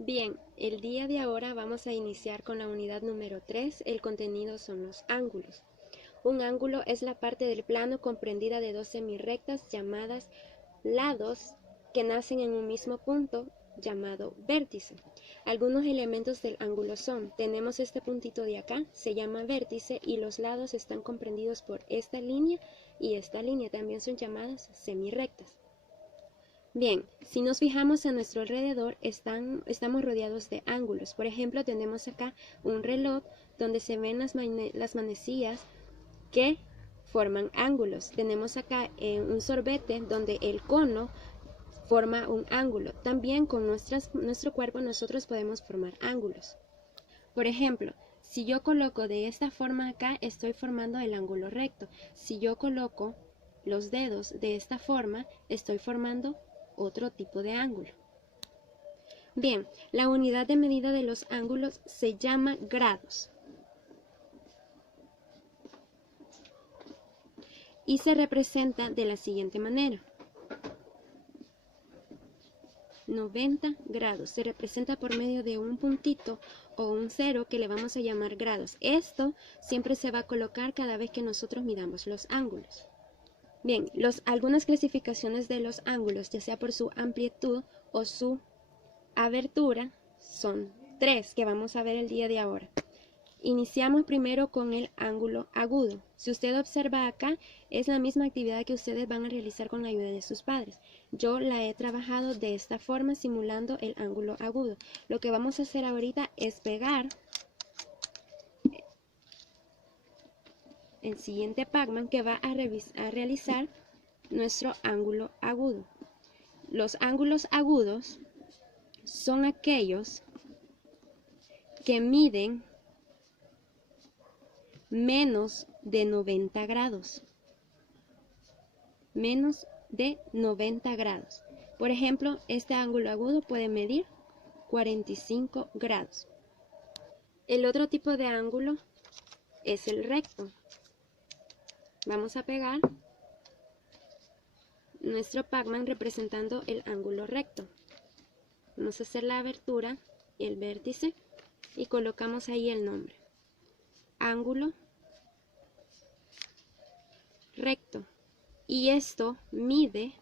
Bien, el día de ahora vamos a iniciar con la unidad número 3. El contenido son los ángulos. Un ángulo es la parte del plano comprendida de dos semirrectas llamadas lados que nacen en un mismo punto llamado vértice. Algunos elementos del ángulo son, tenemos este puntito de acá, se llama vértice y los lados están comprendidos por esta línea y esta línea también son llamadas semirrectas. Bien, si nos fijamos a nuestro alrededor, estamos rodeados de ángulos. Por ejemplo, tenemos acá un reloj donde se ven las manecillas que forman ángulos. Tenemos acá un sorbete donde el cono forma un ángulo. También con nuestro cuerpo nosotros podemos formar ángulos. Por ejemplo, si yo coloco de esta forma acá, estoy formando el ángulo recto. Si yo coloco los dedos de esta forma, estoy formando otro tipo de ángulo. Bien, la unidad de medida de los ángulos se llama grados y se representa de la siguiente manera. 90 grados se representa por medio de un puntito o un cero que le vamos a llamar grados. Esto siempre se va a colocar cada vez que nosotros midamos los ángulos. Bien, algunas clasificaciones de los ángulos, ya sea por su amplitud o su abertura, son tres que vamos a ver el día de ahora. Iniciamos primero con el ángulo agudo. Si usted observa acá, es la misma actividad que ustedes van a realizar con la ayuda de sus padres. Yo la he trabajado de esta forma, simulando el ángulo agudo. Lo que vamos a hacer ahorita es pegar el siguiente Pac-Man que va a realizar nuestro ángulo agudo. Los ángulos agudos son aquellos que miden menos de 90 grados. Menos de 90 grados. Por ejemplo, este ángulo agudo puede medir 45 grados. El otro tipo de ángulo es el recto. Vamos a pegar nuestro Pac-Man representando el ángulo recto. Vamos a hacer la abertura y el vértice y colocamos ahí el nombre. Ángulo recto. Y esto mide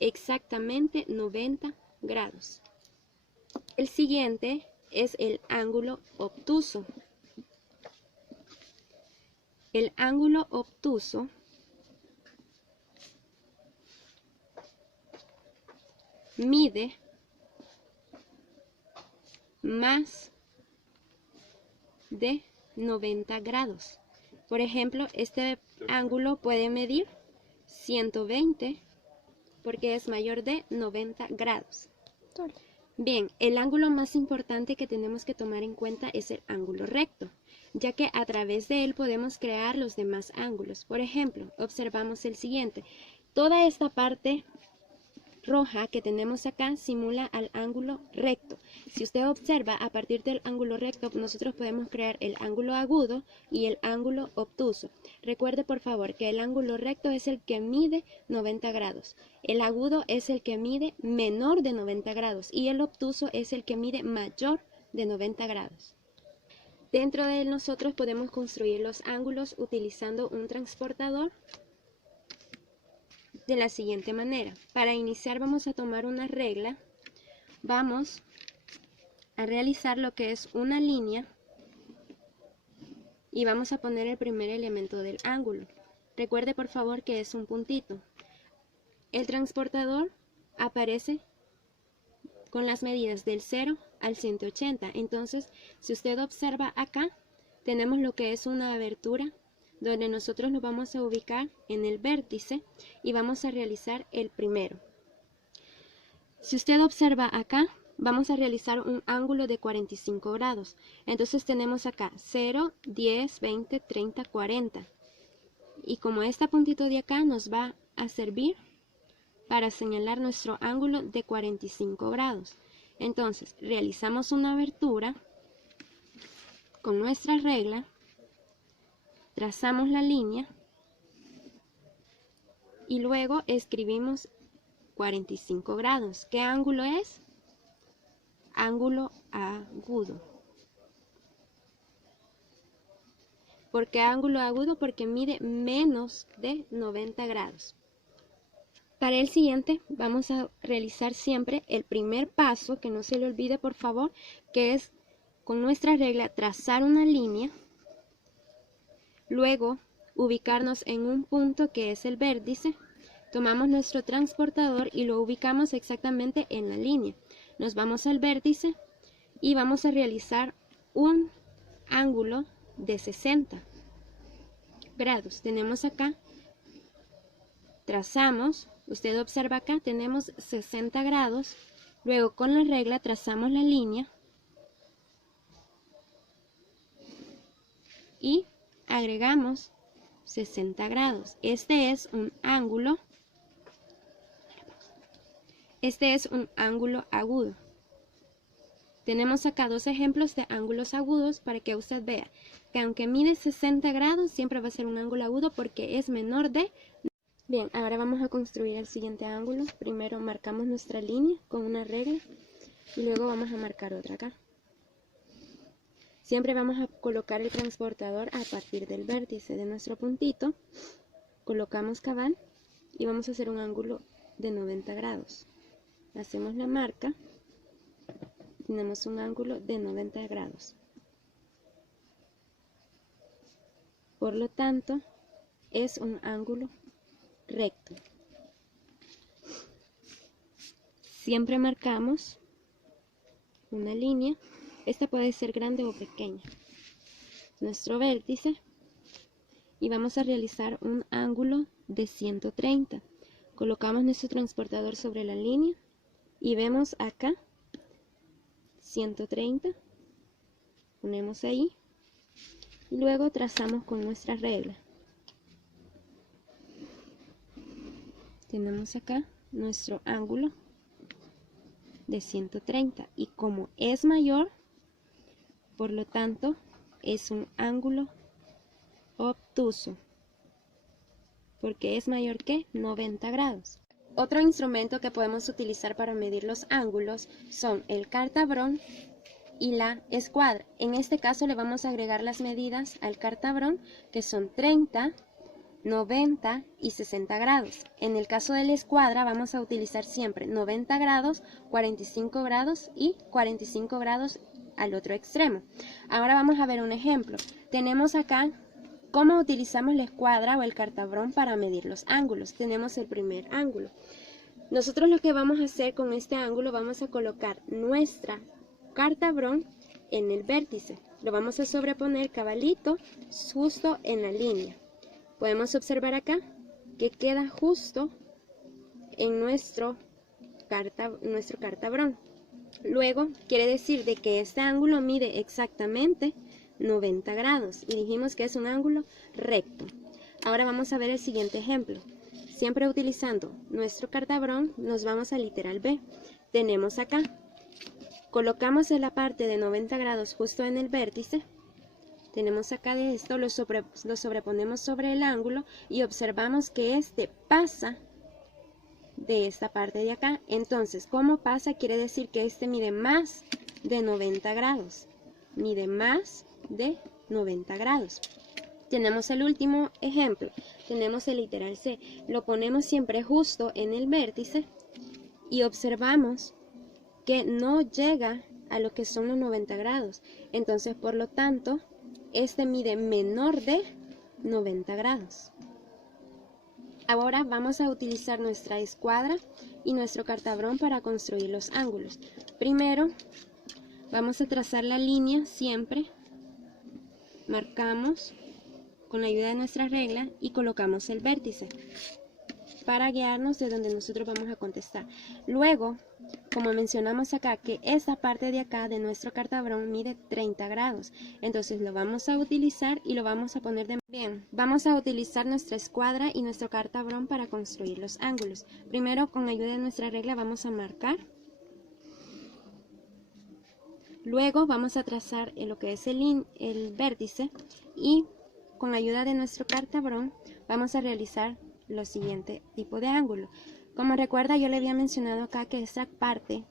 exactamente 90 grados. El siguiente es el ángulo obtuso. El ángulo obtuso mide más de 90 grados. Por ejemplo, este ángulo puede medir 120 porque es mayor de 90 grados. Bien, el ángulo más importante que tenemos que tomar en cuenta es el ángulo recto, ya que a través de él podemos crear los demás ángulos. Por ejemplo, observamos el siguiente. Toda esta parte roja que tenemos acá simula al ángulo recto. Si usted observa, a partir del ángulo recto nosotros podemos crear el ángulo agudo y el ángulo obtuso. Recuerde por favor que el ángulo recto es el que mide 90 grados, el agudo es el que mide menor de 90 grados y el obtuso es el que mide mayor de 90 grados. Dentro de él nosotros podemos construir los ángulos utilizando un transportador de la siguiente manera. Para iniciar vamos a tomar una regla, vamos a realizar lo que es una línea y vamos a poner el primer elemento del ángulo. Recuerde por favor que es un puntito. El transportador aparece con las medidas del 0 al 180. Entonces, si usted observa acá, tenemos lo que es una abertura donde nosotros nos vamos a ubicar en el vértice y vamos a realizar el primero. Si usted observa acá, vamos a realizar un ángulo de 45 grados. Entonces tenemos acá 0, 10, 20, 30, 40. Y como este puntito de acá nos va a servir para señalar nuestro ángulo de 45 grados. Entonces realizamos una abertura con nuestra regla. Trazamos la línea y luego escribimos 45 grados. ¿Qué ángulo es? ángulo agudo. ¿Por qué ángulo agudo? Porque mide menos de 90 grados. Para el siguiente vamos a realizar siempre el primer paso, que no se le olvide por favor, que es con nuestra regla trazar una línea, luego ubicarnos en un punto que es el vértice, tomamos nuestro transportador y lo ubicamos exactamente en la línea. Nos vamos al vértice y vamos a realizar un ángulo de 60 grados. Tenemos acá, trazamos, usted observa acá, tenemos 60 grados, luego con la regla trazamos la línea y agregamos 60 grados. Este es un ángulo agudo. Tenemos acá dos ejemplos de ángulos agudos para que usted vea que aunque mide 60 grados, siempre va a ser un ángulo agudo porque es menor de... Bien, ahora vamos a construir el siguiente ángulo. Primero marcamos nuestra línea con una regla y luego vamos a marcar otra acá. Siempre vamos a colocar el transportador a partir del vértice de nuestro puntito. Colocamos cabal y vamos a hacer un ángulo de 90 grados. Hacemos la marca. Tenemos un ángulo de 90 grados. Por lo tanto, es un ángulo recto. Siempre marcamos una línea. Esta puede ser grande o pequeña. Nuestro vértice. Y vamos a realizar un ángulo de 130. Colocamos nuestro transportador sobre la línea y vemos acá 130, ponemos ahí y luego trazamos con nuestra regla. Tenemos acá nuestro ángulo de 130 y como es mayor, por lo tanto es un ángulo obtuso porque es mayor que 90 grados. Otro instrumento que podemos utilizar para medir los ángulos son el cartabrón y la escuadra. En este caso le vamos a agregar las medidas al cartabrón, que son 30, 90 y 60 grados. En el caso de la escuadra vamos a utilizar siempre 90 grados, 45 grados y 45 grados al otro extremo. Ahora vamos a ver un ejemplo. Tenemos acá cómo utilizamos la escuadra o el cartabrón para medir los ángulos. Tenemos el primer ángulo. Nosotros lo que vamos a hacer con este ángulo, vamos a colocar nuestra cartabrón en el vértice. Lo vamos a sobreponer cabalito justo en la línea. Podemos observar acá que queda justo en nuestro cartabrón. Luego quiere decir de que este ángulo mide exactamente 90 grados y dijimos que es un ángulo recto. Ahora vamos a ver el siguiente ejemplo. Siempre utilizando nuestro cartabrón nos vamos al literal B. Tenemos acá, colocamos en la parte de 90 grados justo en el vértice. Tenemos acá de esto, lo sobreponemos sobre el ángulo y observamos que este pasa de esta parte de acá. Entonces, ¿cómo pasa? Quiere decir que este mide más de 90 grados. Mide más de 90 grados. Tenemos el último ejemplo. Tenemos el literal C. Lo ponemos siempre justo en el vértice y observamos que no llega a lo que son los 90 grados. Entonces, por lo tanto, este mide menor de 90 grados. Ahora vamos a utilizar nuestra escuadra y nuestro cartabrón para construir los ángulos. Primero, vamos a trazar la línea siempre. Marcamos con la ayuda de nuestra regla y colocamos el vértice para guiarnos de donde nosotros vamos a contestar. Luego, como mencionamos acá, que esta parte de acá de nuestro cartabrón mide 30 grados. Entonces lo vamos a utilizar y lo vamos a poner de... Bien, vamos a utilizar nuestra escuadra y nuestro cartabrón para construir los ángulos. Primero, con ayuda de nuestra regla vamos a marcar. Luego vamos a trazar lo que es el vértice y con ayuda de nuestro cartabrón vamos a realizar lo siguiente tipo de ángulo. Como recuerda, yo le había mencionado acá que esta parte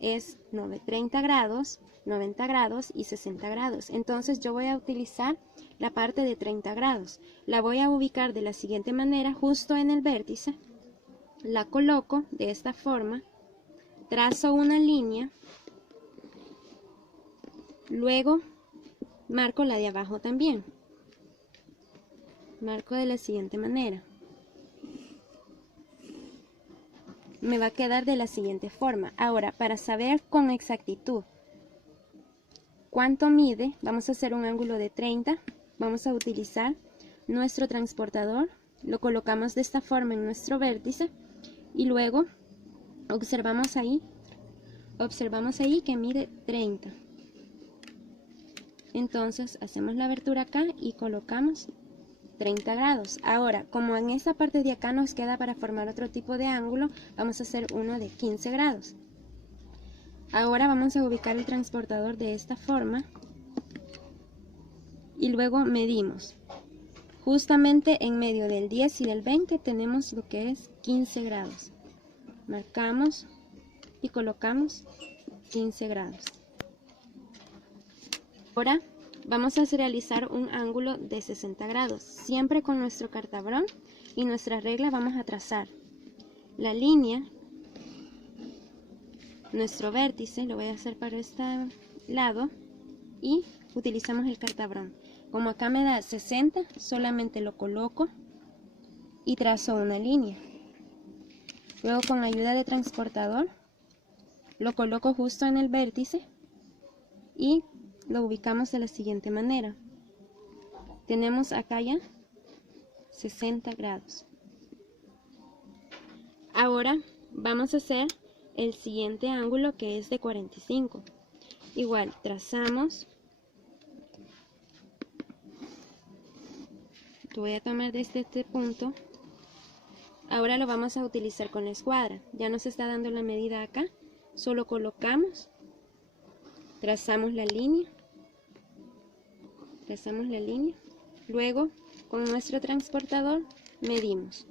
es 30 grados, 90 grados y 60 grados. Entonces yo voy a utilizar la parte de 30 grados. La voy a ubicar de la siguiente manera, justo en el vértice. La coloco de esta forma, trazo una línea, luego marco la de abajo también. Marco de la siguiente manera. Me va a quedar de la siguiente forma. Ahora, para saber con exactitud cuánto mide, vamos a hacer un ángulo de 30. Vamos a utilizar nuestro transportador. Lo colocamos de esta forma en nuestro vértice y luego observamos ahí que mide 30. Entonces hacemos la abertura acá y colocamos 30 grados. Ahora, como en esta parte de acá nos queda para formar otro tipo de ángulo, vamos a hacer uno de 15 grados. Ahora vamos a ubicar el transportador de esta forma y luego medimos. Justamente en medio del 10 y del 20 tenemos lo que es 15 grados. Marcamos y colocamos 15 grados. Ahora vamos a realizar un ángulo de 60 grados. Siempre con nuestro cartabrón y nuestra regla vamos a trazar la línea, nuestro vértice, lo voy a hacer para este lado y utilizamos el cartabrón. Como acá me da 60, solamente lo coloco y trazo una línea. Luego con ayuda de transportador lo coloco justo en el vértice y lo ubicamos de la siguiente manera. Tenemos acá ya 60 grados. Ahora vamos a hacer el siguiente ángulo, que es de 45. Igual trazamos. Lo voy a tomar desde este punto. Ahora lo vamos a utilizar con la escuadra. Ya nos está dando la medida acá. Solo colocamos, trazamos la línea, luego con nuestro transportador medimos.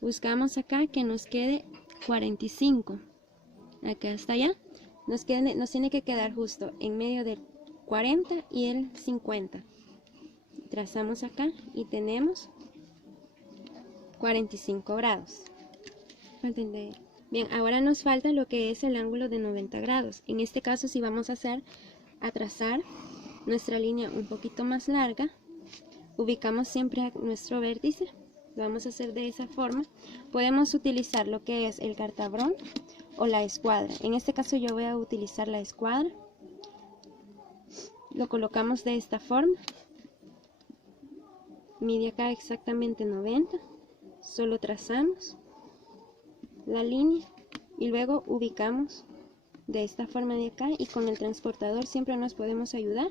Buscamos acá que nos quede 45. Acá hasta allá. Nos tiene que quedar justo en medio del 40 y el 50. Trazamos acá y tenemos 45 grados. Bien, ahora nos falta lo que es el ángulo de 90 grados. En este caso sí vamos a trazar nuestra línea un poquito más larga. Ubicamos siempre a nuestro vértice. Lo vamos a hacer de esa forma. Podemos utilizar lo que es el cartabrón o la escuadra. En este caso yo voy a utilizar la escuadra. Lo colocamos de esta forma. Mide acá exactamente 90. Solo trazamos la línea y luego ubicamos de esta forma de acá, y con el transportador siempre nos podemos ayudar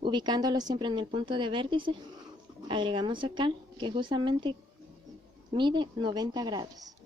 ubicándolo siempre en el punto de vértice. Agregamos acá que justamente mide 90 grados.